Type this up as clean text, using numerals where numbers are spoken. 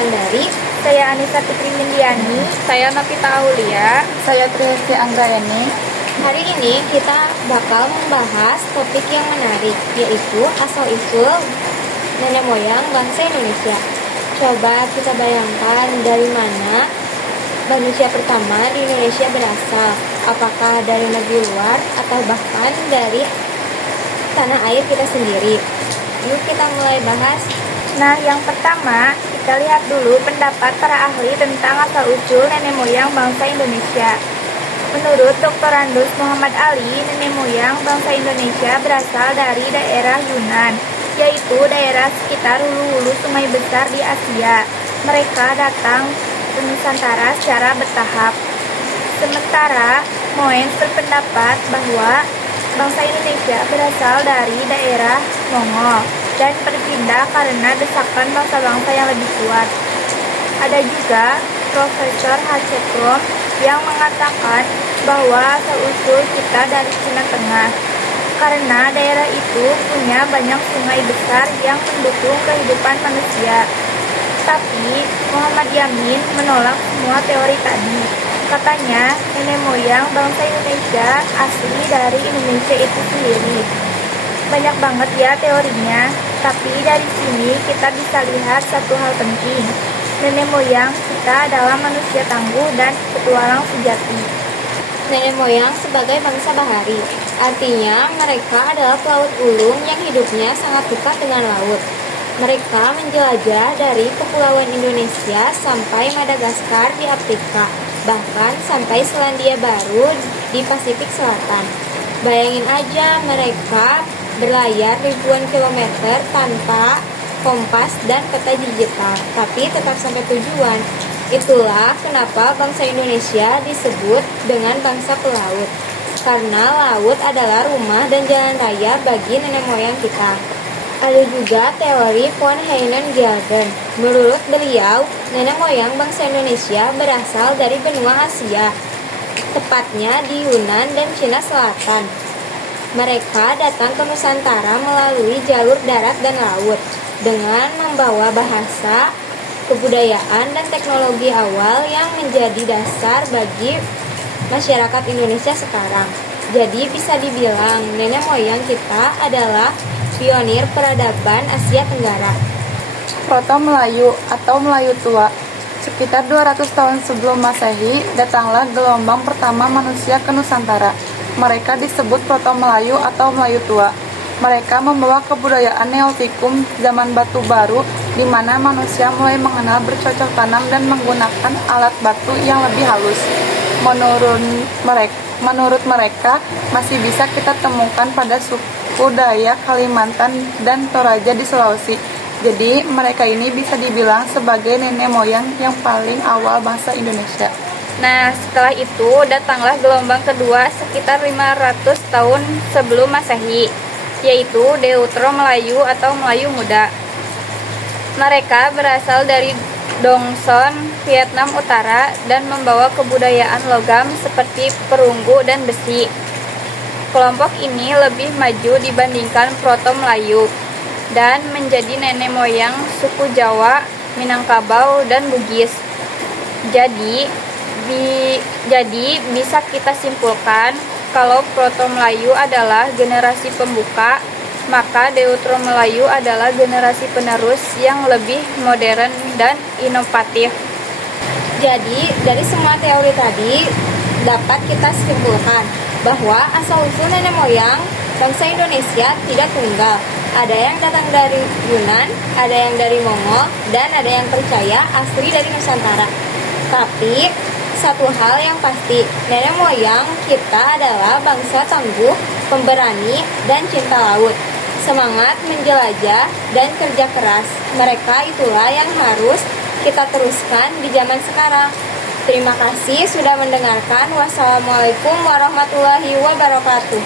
Wulandari. Saya Anissa Fitri Mindiani. Saya Novita Aulia. Saya Triesti Anggraeni. Hari ini kita bakal membahas topik yang menarik, yaitu asal-usul nenek moyang bangsa Indonesia. Coba kita bayangkan dari mana manusia pertama di Indonesia berasal. Apakah dari negeri luar atau bahkan dari tanah air kita sendiri? Yuk kita mulai bahas. Nah, yang pertama, kita lihat dulu pendapat para ahli tentang asal-usul nenek moyang bangsa Indonesia. Menurut Dr. Andus Muhammad Ali, nenek moyang bangsa Indonesia berasal dari daerah Yunan, yaitu daerah sekitar hulu-hulu sungai besar di Asia. Mereka datang ke Nusantara secara bertahap. Sementara Moens berpendapat bahwa bangsa Indonesia berasal dari daerah Mongol dan berpindah karena desakan bangsa-bangsa yang lebih kuat. Ada juga Profesor Hatcheprom yang mengatakan bahwa asal-usul kita dari Cina Tengah, karena daerah itu punya banyak sungai besar yang mendukung kehidupan manusia. Tapi Muhammad Yamin menolak semua teori tadi. Katanya, nenek moyang bangsa Indonesia asli dari Indonesia itu sendiri. Banyak banget ya teorinya, tapi dari sini kita bisa lihat satu hal penting. Nenek moyang kita adalah manusia tangguh dan petualang sejati. Nenek moyang sebagai bangsa bahari, artinya mereka adalah pelaut ulung yang hidupnya sangat dekat dengan laut. Mereka menjelajah dari kepulauan Indonesia sampai Madagaskar di Afrika, bahkan sampai Selandia Baru di Pasifik Selatan. Bayangin aja mereka berlayar ribuan kilometer tanpa kompas dan peta digital, tapi tetap sampai tujuan. Itulah kenapa bangsa Indonesia disebut dengan bangsa pelaut, karena laut adalah rumah dan jalan raya bagi nenek moyang kita. Ada juga teori von Heinen-Gilden. Menurut beliau, nenek moyang bangsa Indonesia berasal dari benua Asia, tepatnya di Yunan dan Cina Selatan. Mereka datang ke Nusantara melalui jalur darat dan laut dengan membawa bahasa, kebudayaan, dan teknologi awal yang menjadi dasar bagi masyarakat Indonesia sekarang. Jadi bisa dibilang nenek moyang kita adalah pionir peradaban Asia Tenggara. Proto-Melayu atau Melayu Tua. Sekitar 200 tahun sebelum Masehi, datanglah gelombang pertama manusia ke Nusantara. Mereka disebut Proto-Melayu atau Melayu Tua. Mereka membawa kebudayaan Neolitikum zaman batu baru, di mana manusia mulai mengenal bercocok tanam dan menggunakan alat batu yang lebih halus. Menurut mereka, masih bisa kita temukan pada suku Dayak Kalimantan dan Toraja di Sulawesi. Jadi, mereka ini bisa dibilang sebagai nenek moyang yang paling awal bangsa Indonesia. Nah, setelah itu datanglah gelombang kedua sekitar 500 tahun sebelum Masehi, yaitu Deutero Melayu atau Melayu Muda. Mereka berasal dari Dongson, Vietnam Utara, dan membawa kebudayaan logam seperti perunggu dan besi. Kelompok ini lebih maju dibandingkan Proto-Melayu dan menjadi nenek moyang suku Jawa, Minangkabau, dan Bugis. Jadi bisa kita simpulkan kalau Proto-Melayu adalah generasi pembuka, maka Deutero Melayu adalah generasi penerus yang lebih modern dan inovatif. Jadi, dari semua teori tadi dapat kita simpulkan bahwa asal-usul nenek moyang bangsa Indonesia tidak tunggal. Ada yang datang dari Yunan, ada yang dari Mongol, dan ada yang percaya asli dari Nusantara. Tapi satu hal yang pasti, nenek moyang kita adalah bangsa tangguh, pemberani, dan cinta laut. Semangat menjelajah dan kerja keras. Mereka itulah yang harus kita teruskan di zaman sekarang. Terima kasih sudah mendengarkan. Wassalamualaikum warahmatullahi wabarakatuh.